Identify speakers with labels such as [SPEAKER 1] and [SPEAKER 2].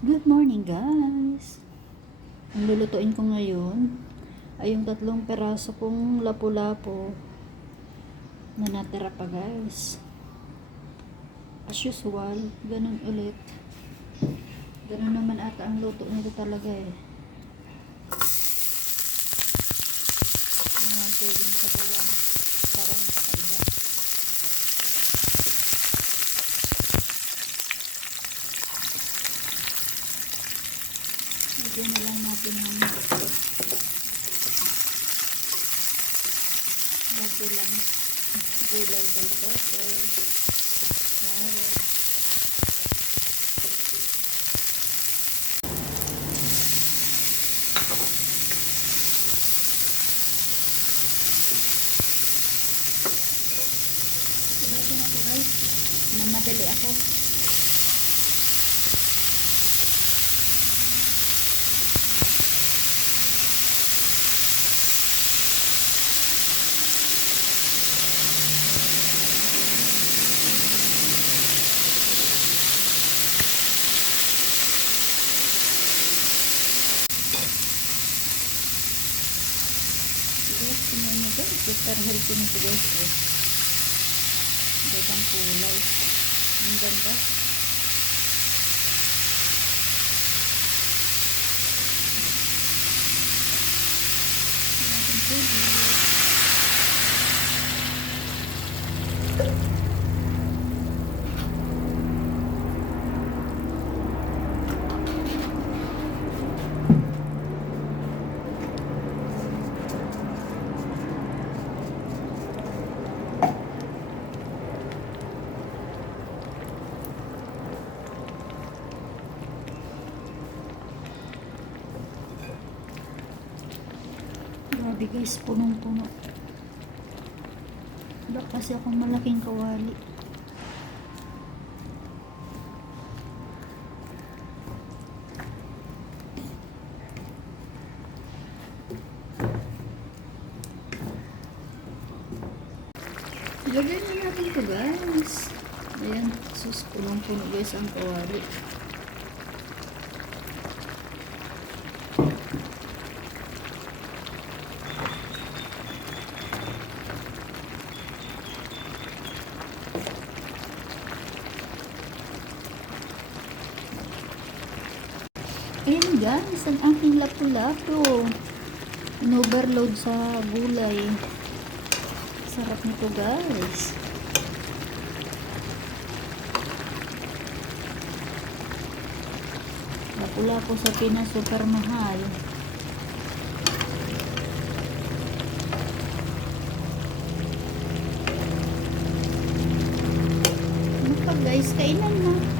[SPEAKER 1] Good morning guys! Ang lulutuin ko ngayon ay yung tatlong peraso kong lapu-lapo na natira pa guys. As usual, ganun ulit. Ganun naman ata ang luto nito talaga eh. Hindi naman pwedeng sabawan. Parang Lagyan na lang natin ng dati lang gulay bell pepper, carrot, Lagyan na ito guys. Namadali ako. Guys, tingnan nyo guys. Super healthy nito guys. Eh. Gandang kulay. Ang ganda. Natin tubig. Grabe guys, punong-puno. Wala kasi akong malaking kawali. Lagyan na natin to guys. Ayan, sus, punong-puno guys ang kawali. Ayan guys, ang aking lapu-lapu. In-overload sa gulay. Sarap nito guys. Lapu-lapu sa Pinas super mahal. Ano guys, kainan na.